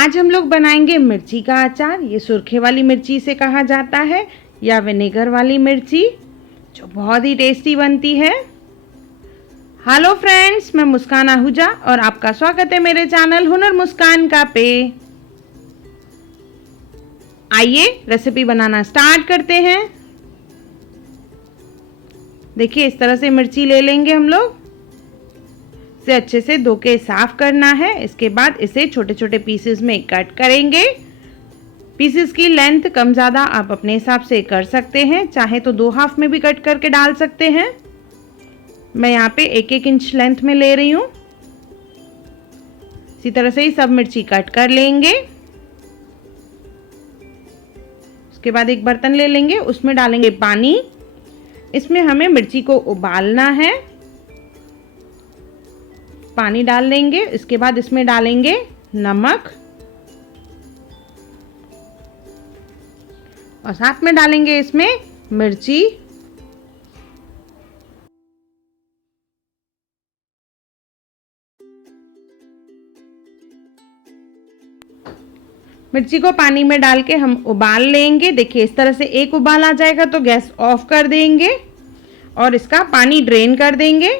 आज हम लोग बनाएंगे मिर्ची का अचार। ये सुरखे वाली मिर्ची से कहा जाता है या विनेगर वाली मिर्ची, जो बहुत ही टेस्टी बनती है। हेलो फ्रेंड्स, मैं मुस्कान आहूजा और आपका स्वागत है मेरे चैनल हुनर मुस्कान का पे। आइए रेसिपी बनाना स्टार्ट करते हैं। देखिए इस तरह से मिर्ची ले लेंगे हम लोग। इसे अच्छे से धो के साफ करना है। इसके बाद इसे छोटे छोटे पीसेस में कट करेंगे। पीसेस की लेंथ कम ज़्यादा आप अपने हिसाब से कर सकते हैं, चाहे तो 2 हाफ में भी कट करके डाल सकते हैं। मैं यहाँ पे 1-1 इंच लेंथ में ले रही हूँ। इसी तरह से ही सब मिर्ची कट कर लेंगे। उसके बाद एक बर्तन ले लेंगे, उसमें डालेंगे पानी। इसमें हमें मिर्ची को उबालना है। पानी डाल देंगे। इसके बाद इसमें डालेंगे नमक और साथ में डालेंगे इसमें मिर्ची। मिर्ची को पानी में डाल के हम उबाल लेंगे। देखिए इस तरह से एक उबाल आ जाएगा तो गैस ऑफ कर देंगे और इसका पानी ड्रेन कर देंगे।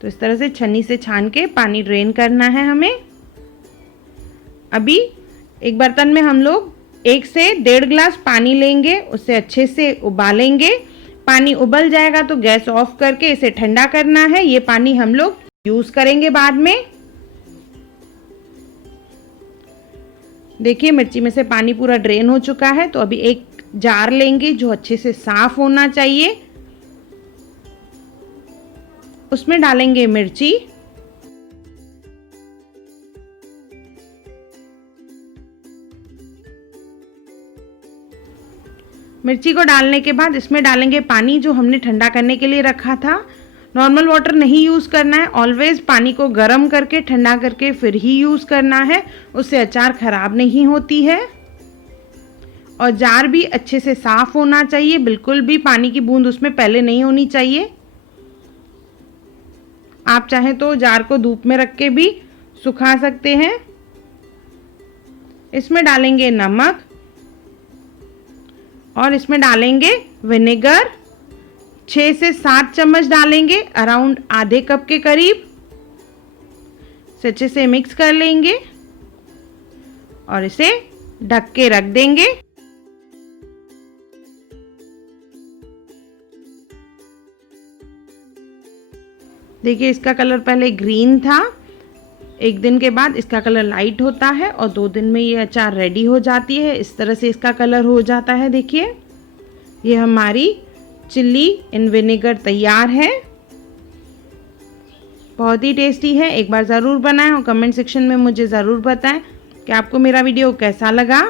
तो इस तरह से छन्नी से छान के पानी ड्रेन करना है हमें। अभी एक बर्तन में हम लोग 1 से 1.5 गिलास पानी लेंगे, उसे अच्छे से उबालेंगे। पानी उबल जाएगा तो गैस ऑफ करके इसे ठंडा करना है। ये पानी हम लोग यूज़ करेंगे बाद में। देखिए मिर्ची में से पानी पूरा ड्रेन हो चुका है। तो अभी एक जार लेंगे जो अच्छे से साफ होना चाहिए। उसमें डालेंगे मिर्ची। मिर्ची को डालने के बाद इसमें डालेंगे पानी जो हमने ठंडा करने के लिए रखा था। नॉर्मल वाटर नहीं यूज़ करना है। ऑलवेज पानी को गर्म करके ठंडा करके फिर ही यूज़ करना है, उससे अचार खराब नहीं होती है। और जार भी अच्छे से साफ होना चाहिए, बिल्कुल भी पानी की बूंद उसमें पहले नहीं होनी चाहिए। आप चाहें तो जार को धूप में रख के भी सुखा सकते हैं। इसमें डालेंगे नमक और इसमें डालेंगे विनेगर। 6 से 7 चम्मच डालेंगे, अराउंड आधे कप के करीब। इसे अच्छे से मिक्स कर लेंगे और इसे ढक के रख देंगे। देखिए इसका कलर पहले ग्रीन था, 1 दिन के बाद इसका कलर लाइट होता है और 2 दिन में ये अचार रेडी हो जाती है। इस तरह से इसका कलर हो जाता है। देखिए ये हमारी चिल्ली इन विनेगर तैयार है। बहुत ही टेस्टी है। एक बार ज़रूर बनाएं और कमेंट सेक्शन में मुझे ज़रूर बताएं कि आपको मेरा वीडियो कैसा लगा।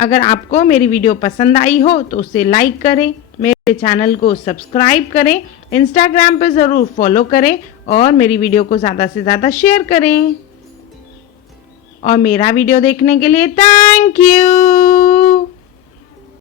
अगर आपको मेरी वीडियो पसंद आई हो तो उसे लाइक करें, मेरे चैनल को सब्सक्राइब करें, इंस्टाग्राम पे ज़रूर फॉलो करें और मेरी वीडियो को ज़्यादा से ज़्यादा शेयर करें। और मेरा वीडियो देखने के लिए थैंक यू।